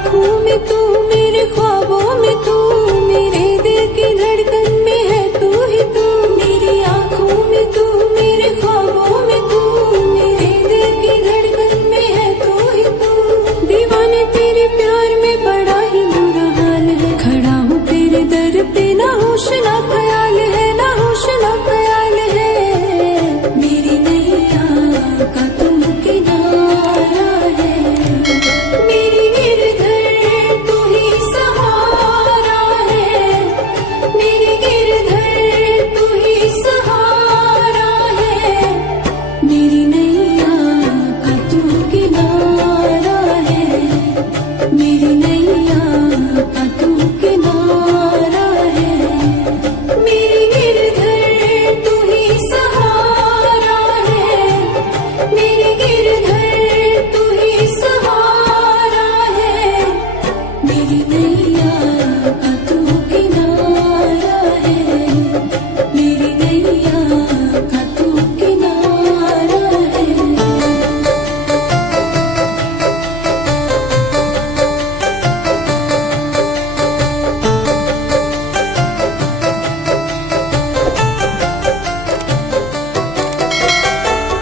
आँखों में तू, मेरे ख्वाबों में तू, मेरे दिल की धड़कन में है तू ही तू। मेरी आँखों में तू, मेरे ख्वाबों में तू, मेरे दिल की धड़कन में है तू ही तू। दीवाने तेरे प्यार में बड़ा ही बुरा हाल है, खड़ा हूँ तेरे दर पे, ना होश ना ख्याल है, ना होश ना ख्याल है। मेरी नैया का तू किनारा है, मेरी गिरधर तू ही सहारा है, मेरी गिरधर तू ही सहारा है। मेरी नैया का तू किनारा है, मेरी नैया का तू किनारा है, मेरी गिरधर तू ही सहारा है, मेरी गिरधर तू ही सहारा है। मेरी नैया का तू किनारा है, मेरी नैया का तू किनारा है।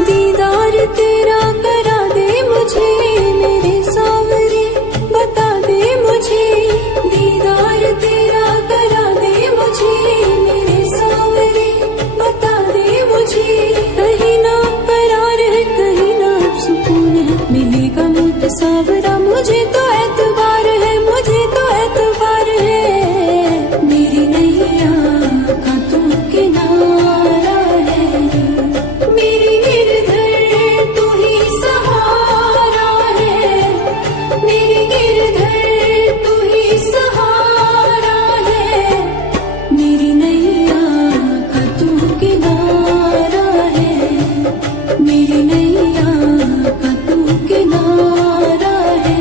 दीदार तेरा करा दे मुझे, मेरे सावरे बता दे मुझे। दीदार तेरा करा दे मुझे, मेरे सावरे बता दे मुझे। कहीं ना करार है, कहीं ना सुकून है, मिलेगा मुझ सावरा मुझे तो एतबार है, मुझे तो एतबार है। मेरी नैया का तू किनारा है, मेरी गिरधर तू ही सहारा है, मेरी गिरधर तू ही सहारा है। मेरी नैया का तू किनारा है, मेरी नैया का तू किनारा है।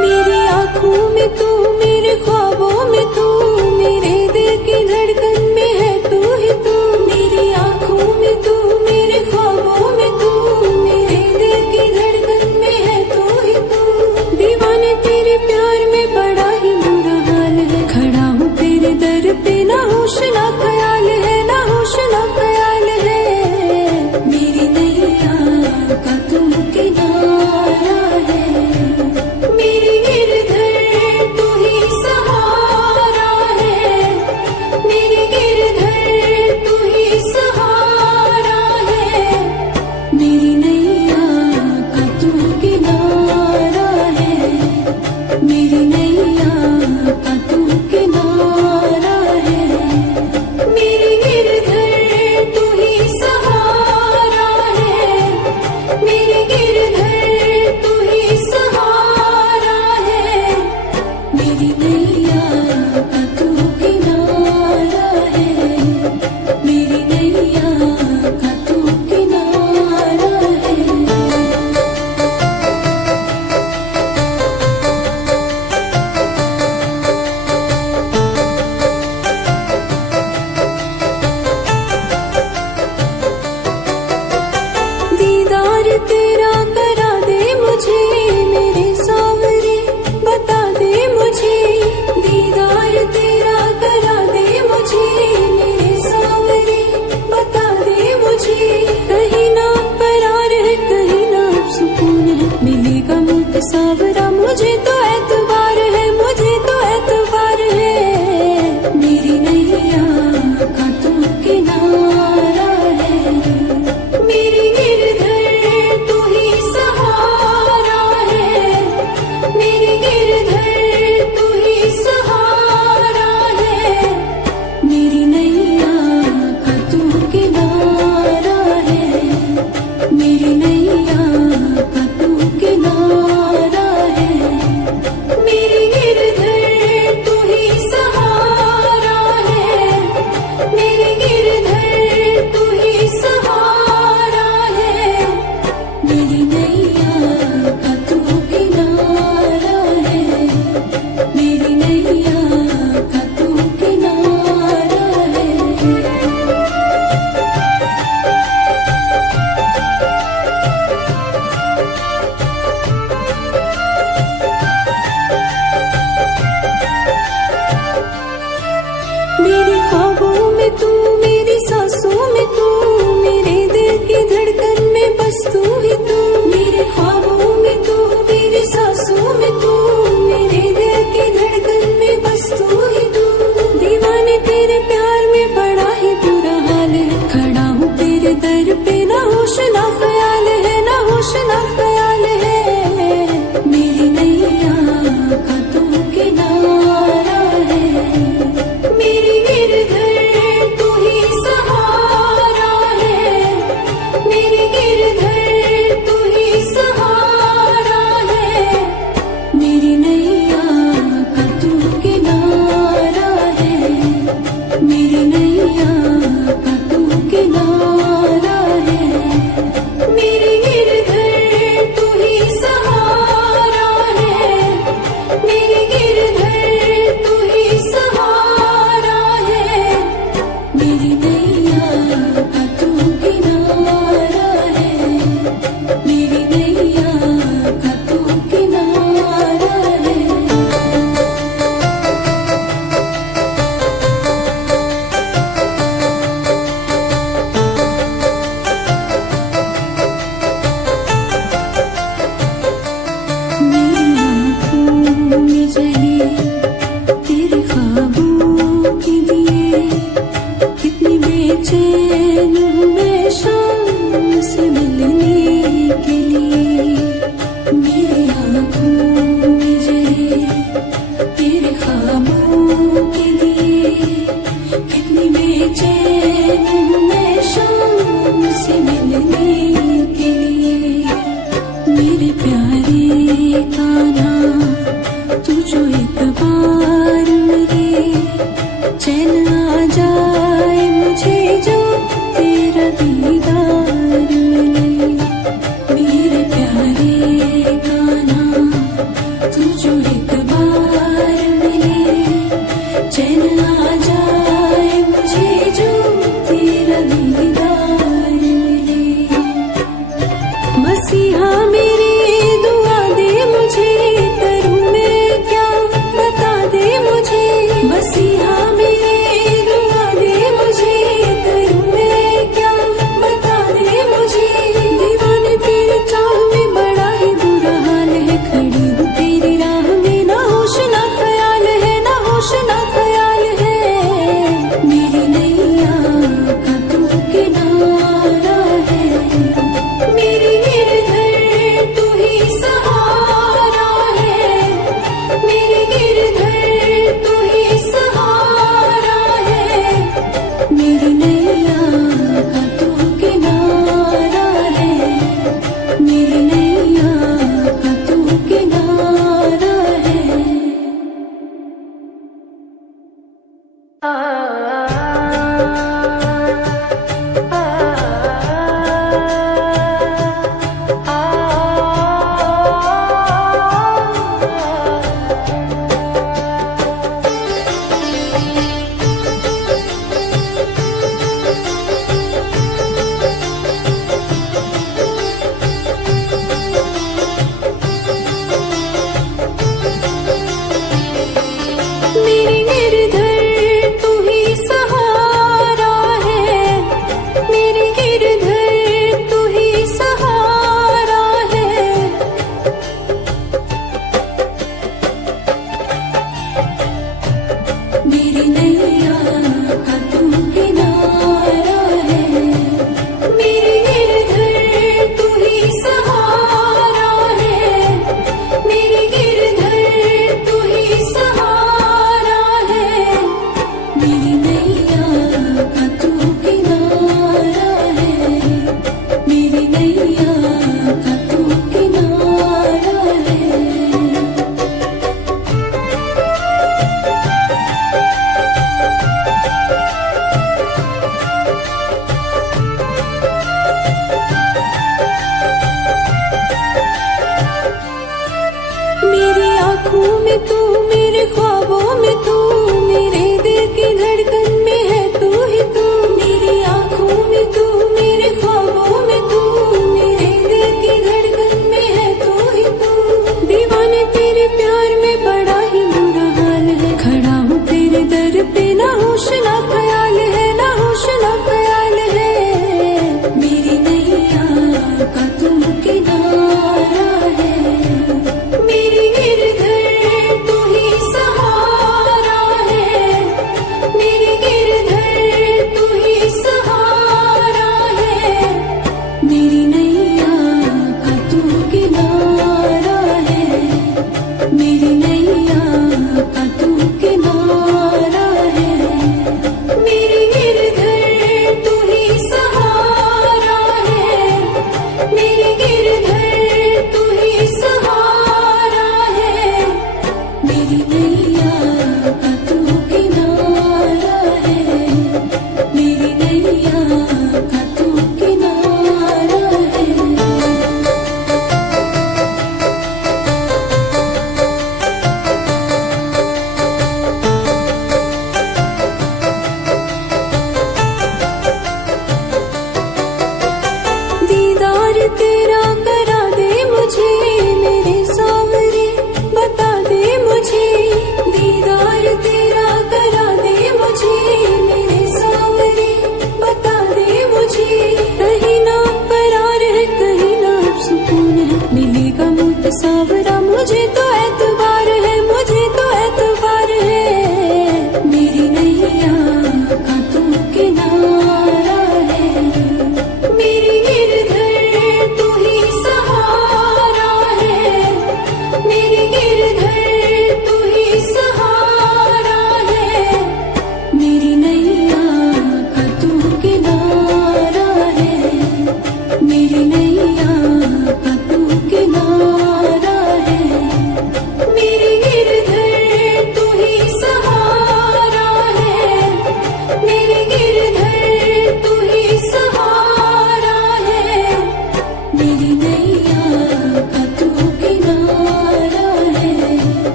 मेरी आँखों में तू, मेरे ख्वाबों में तू, मेरे दिल की धड़कन में है तू ही तू। मेरी आँखों में तू, मेरे ख्वाबों में तू, मेरे दिल की धड़कन में है तू ही तू। दीवाने तेरे प्यार में बड़ा ही बुरा हाल है, खड़ा हूँ तेरे दर पे, ना होश ना ख्याल है, ना होश ना ख्याल है। मेरी नैया का तू किनारा है, मेरी गिरधर तू ही सहारा है, मेरी गिरधर तू ही सहारा है। मेरी नैया का तू किनारा है, मेरी नैया का तू किनारा है, मेरी गिरधर तू ही सहारा है, मेरी गिरधर तू ही सहारा है। मेरी नैया का तू किनारा है, मेरी नैया का तू किनारा है।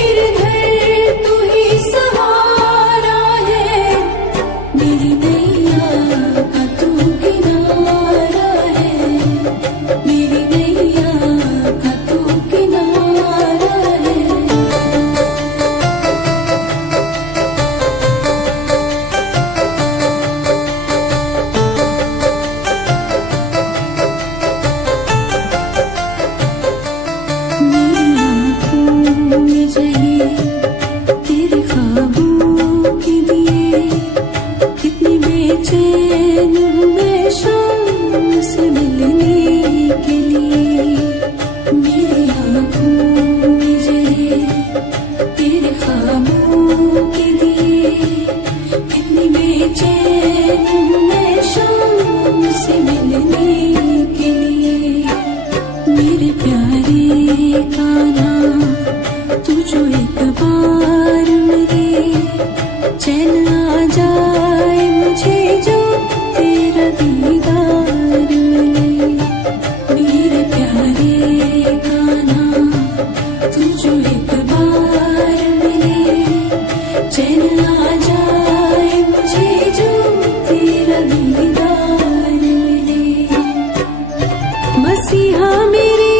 गिरधर तू ही सहारा है, मेरी नैया का तू किनारा है, मेरी नैया का तू किनारा है। मेरी आँखों में जले तेरे ख्वाबों के लिए, कितनी बेचैन हूँ मैं शाम से मिलने के लिए। मेरी आँखों में जले तेरे ख्वाबों के लिए, कितनी बेचैन हूँ मैं शाम से मिलने के लिए। मेरे प्यारे कान्हा तू जो एक बार मिले, चैन आ जाए मुझे जो तेरा दीदार मिले। मेरे प्यारे कान्हा तू जो एक बार मिले, चैन आ जाए मुझे जो तेरा दीदार मिले। मसीहा मेरी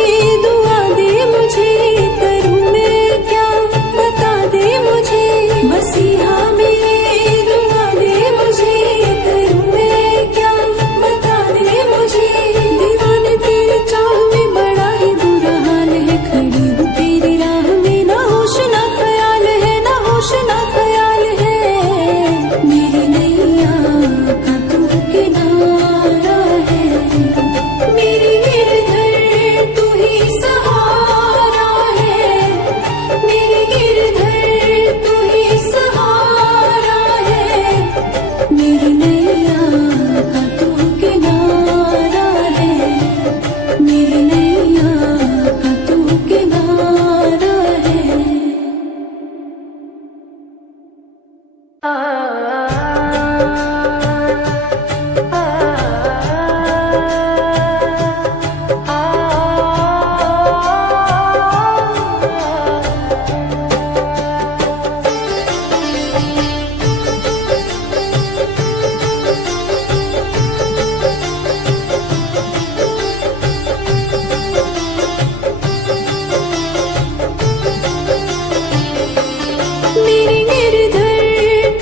दुआ दे मुझे, करूँ मैं क्या बता दे मुझे। मसीहा मेरी दुआ दे मुझे, करूँ मैं क्या बता दे मुझे। दीवाने तेरे चाह में बड़ा ही बुरा हाल है, खड़ी हूँ तेरी राह में ना होश ना ख्याल है, ना होश ना ख्याल है। मेरी नैया का तू किनारा है, मेरी गिरधर तू ही सहारा है, मेरी गिरधर तू ही सहारा है, मेरी नैया का तू किनारा है, मेरी नैया का तू किनारा है। मेरी गिरधर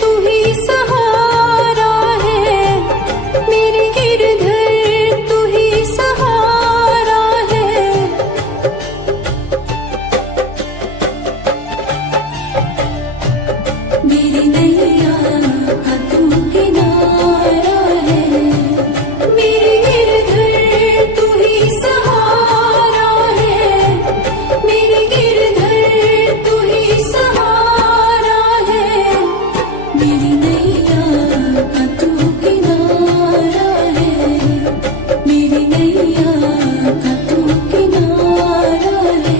तू ही सहारा है, मेरी गिरधर तू ही सहारा है। मेरी नैया का तू किनारा है, मेरी गिरधर तू ही सहारा है, मेरी गिरधर तू ही सहारा है, मेरी नैया का तू किनारा है, मेरी नैया का तू किनारा है।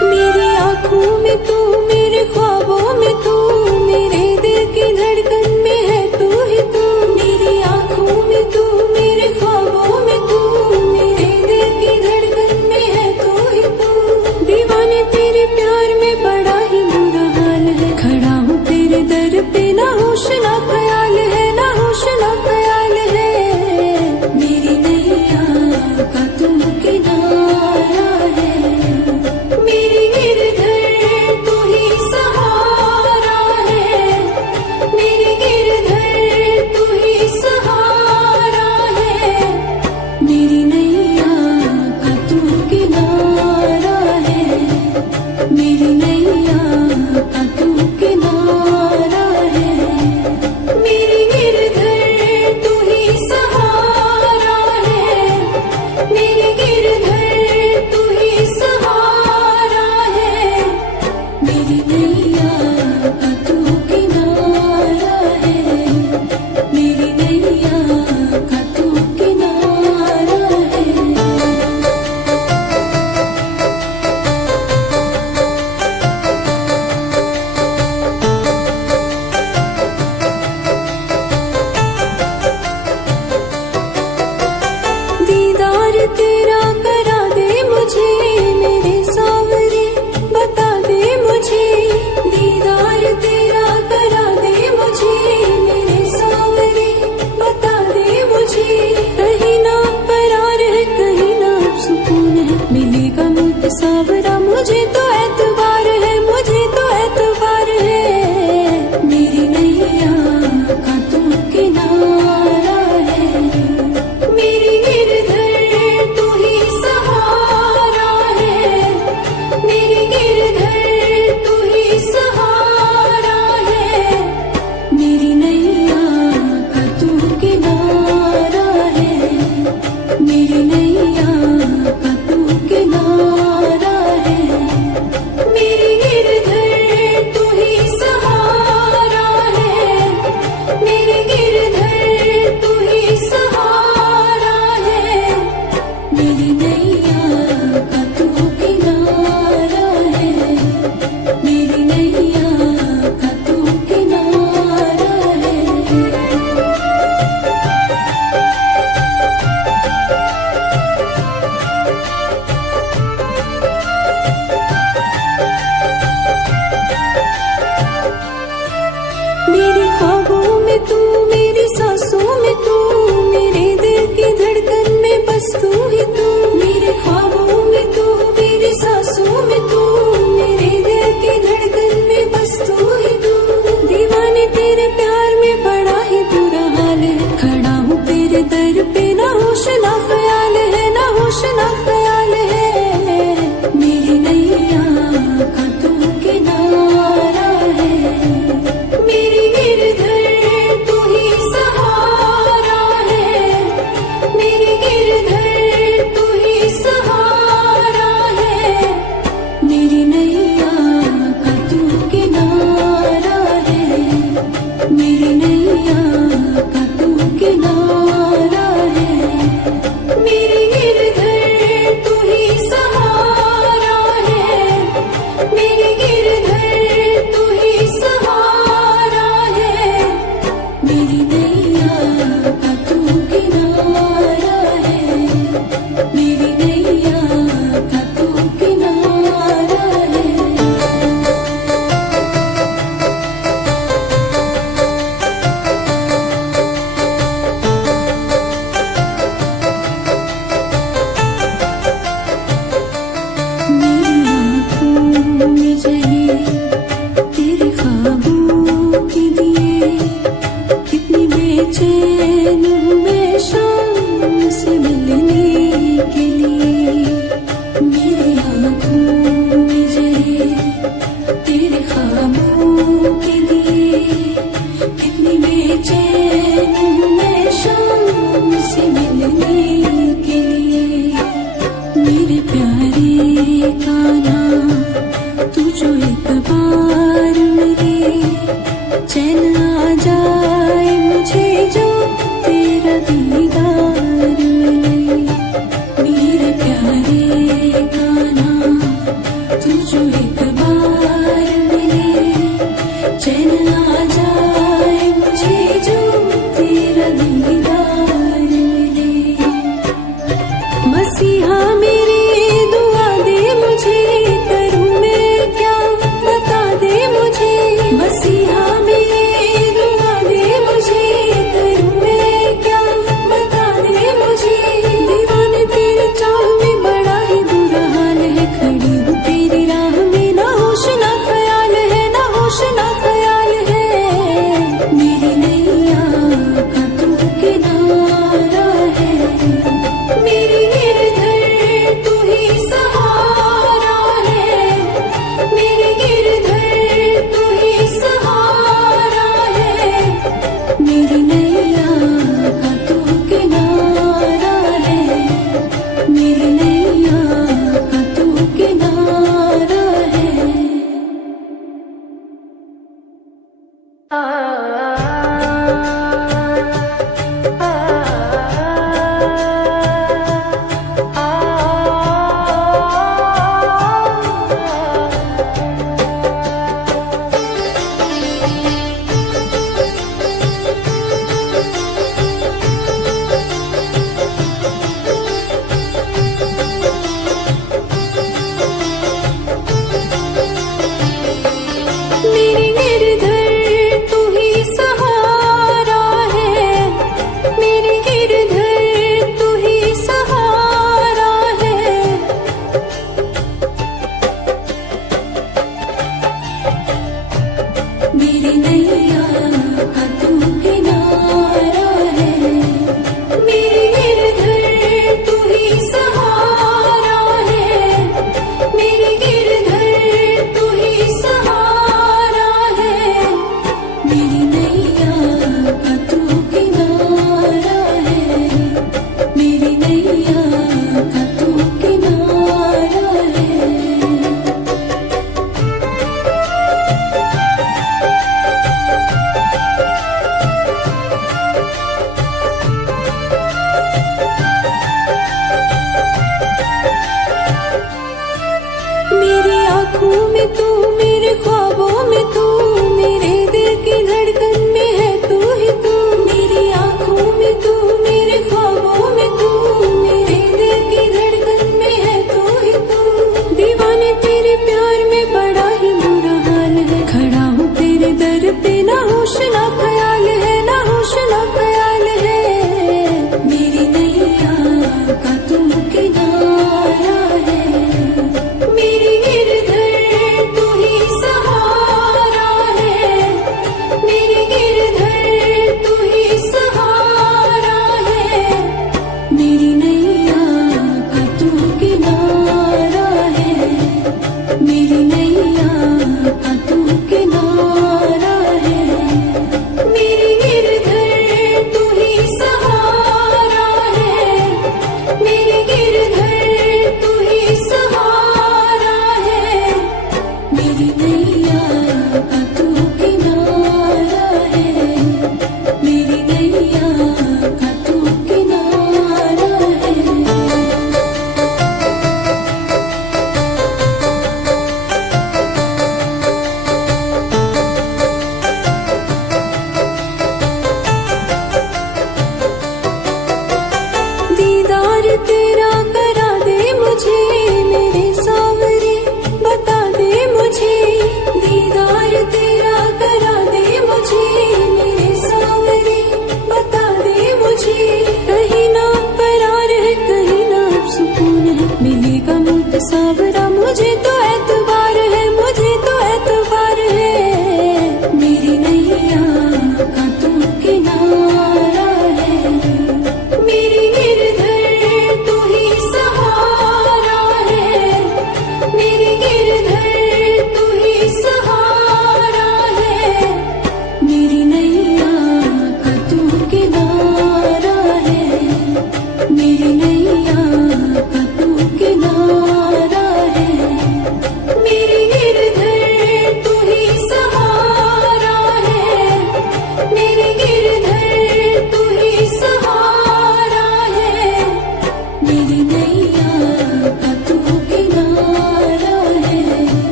मेरी आँखों में तू, मेरे ख्वाबों में तू, मेरे दिल की धड़कन में है तू ही तू। मेरी आँखों में तू, मेरे ख्वाबों में तू, मेरे दिल की धड़कन में है तू ही तू। दीवाने तेरे प्यार में बड़ा ही बुरा हाल है, खड़ा हूँ तेरे दर पे ना होश ना ख्याल है, ना होश ना ख्याल है। मेरी नैया का तू किनारा है, मेरी गिरधर तू ही सहारा है, मेरी गिरधर तू ही सहारा है, मेरी नैया का तू किनारा है, मेरी नैया का तू किनारा है, मेरी गिरधर तू ही सहारा है, मेरी गिरधर तू ही सहारा है, मेरी नैया का तू किनारा है, मेरी नैया का तू किनारा है। बस तू ही तू, मेरे ख्वाबों में तू, मेरी सांसों में तू, मेरे दिल की धड़कन में बस तू ही तू। दीवाने तेरे प्यार में बड़ा ही बुरा हाल है, खड़ा हूँ तेरे दर पे, ना होश ना ख्याल है, ना होश ना ख्याल है। मेरी नैया का तू किनारा है, मेरी गिरधर तू ही सहारा है, मेरी गिरधर तू ही सहारा है। मेरी नैया का तू किनारा है, मेरी नैया का तू किनारा है, मेरी गिरधर तू ही सहारा है, मेरी गिरधर तू ही सहारा है। मेरी नैया का तू किनारा है, मेरी नैया का तू किनारा है। मेरी आँखों में जले तेरे ख्वाबों के दिए, कितनी बेचैन हूँ मैं शाम से मिलने के लिए। मेरी आँखों में जले तेरे ख्वाबों के दिए, कितनी बेचैन हूँ मैं शाम से मिलने के लिए। मेरे प्यारे कान्हा तू जो एक बार मिले, चैन आ जाए मुझे जो तेरा दीदार मिले। मेरे प्यारे कान्हा तू जो एक बार मिले, चैन आ जाए मुझे जो तेरा दीदार मिले। मसीहा मेरी दुआ दे मुझे, करूँ मैं क्या बता दे मुझे। मसीहा मेरी दुआ दे मुझे, करूँ मैं क्या बता दे मुझे। दीवाने तेरे चाह में बड़ा ही बुरा हाल है, खड़ी हूँ तेरी राह में, ना होश ना ख्याल है, ना होश ना ख्याल है। मेरी नैया का तू किनारा है, मेरी गिरधर तू ही सहारा है, मेरी गिरधर तू ही सहारा है। मेरी नैया का तू किनारा है, मेरी नैया का तू किनारा है। मेरी गिरधर तू ही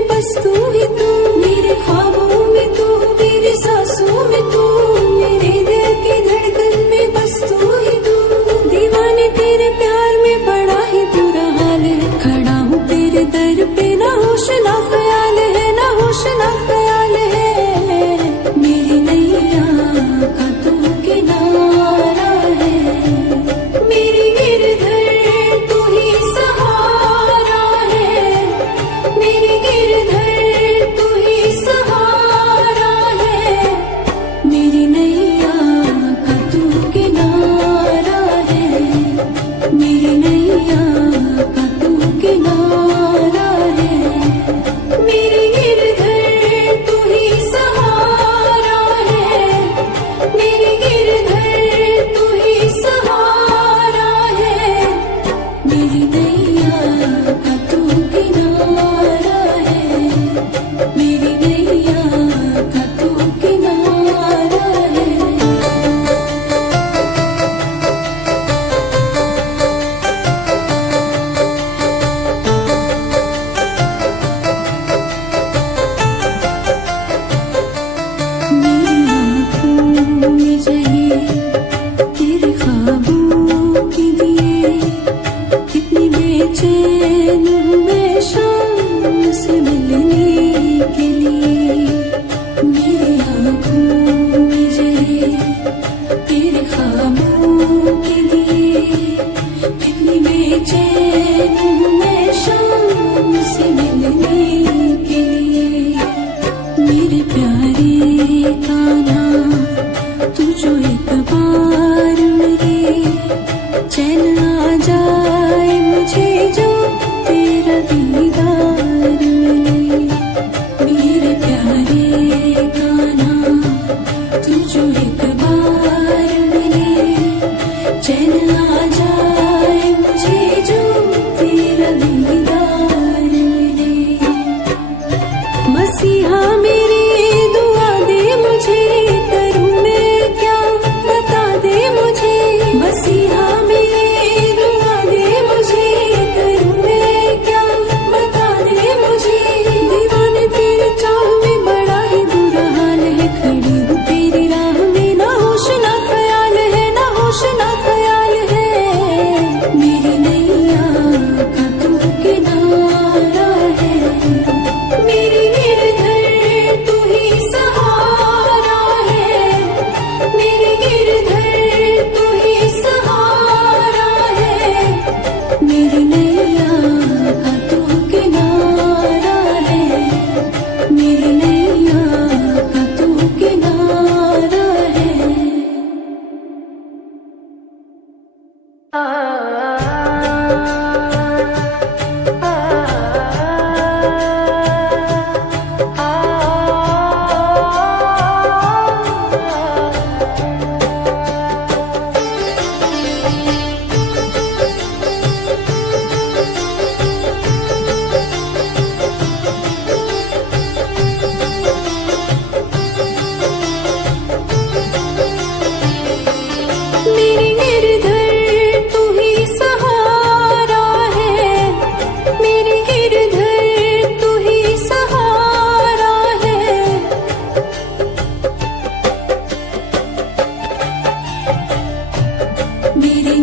में बस तू ही तू, मेरे ख्वाबों में तू, मेरी सांसों में तू, मेरे दिल की धड़कन में बस तू ही तू। दीवाने तेरे प्यार में बड़ा ही बुरा हाल है, खड़ा हूँ तेरे दर पे, ना होश ना ख्याल है, ना होश ना ख्याल है। मेरी नैया का तू किनारा है, मेरी गिरधर तू ही सहारा है, मेरी गिरधर तू ही सहारा है। मेरी नैया का तू किनारा है, मेरी नैया का तू किनारा है, मेरी गिरधर तू ही सहारा है, मेरी गिरधर तू ही सहारा है। मेरी नैया का तू किनारा है, मेरी नैया का तू किनारा है। मेरी आँखों में जले तेरे ख्वाबों के लिए, कितनी बेचैन हूँ मैं शाम से मिलने के लिए। मेरी आँखों में जले तेरे ख्वाबों के लिए, कितनी बेचैन हूँ मैं शाम से मिलने के लिए। मेरे प्यारे कान्हा तू जो एक बार मेरे चैन आ जाए मुझे, जो तेरा दीदार मिले। मेरे प्यारे कान्हा तू जो एक बार मेरे चैन आ जाए मुझे, जो तेरा दीदार मिले। मसीहा मेरी दुआ दे मुझे, करूँ मैं क्या बता दे मुझे। मसीहा मेरी दुआ दे मुझे, करूँ मैं क्या बता दे मुझे। दीवाने तेरे चाह में बड़ा ही बुरा हाल है, खड़ी हूँ तेरी राह में, ना होश ना ख्याल है, ना होश ना ख्याल है। मेरी नैया का तू किनारा है, मेरी गिरधर तू ही सहारा है, मेरी गिरधर तू ही सहारा है। मेरी नैया का तू किनारा है, मेरी नैया का तू किनारा है। मेरी गिरधर तू ही सहारा है, मेरी गिरधर तू ही सहारा है। मेरी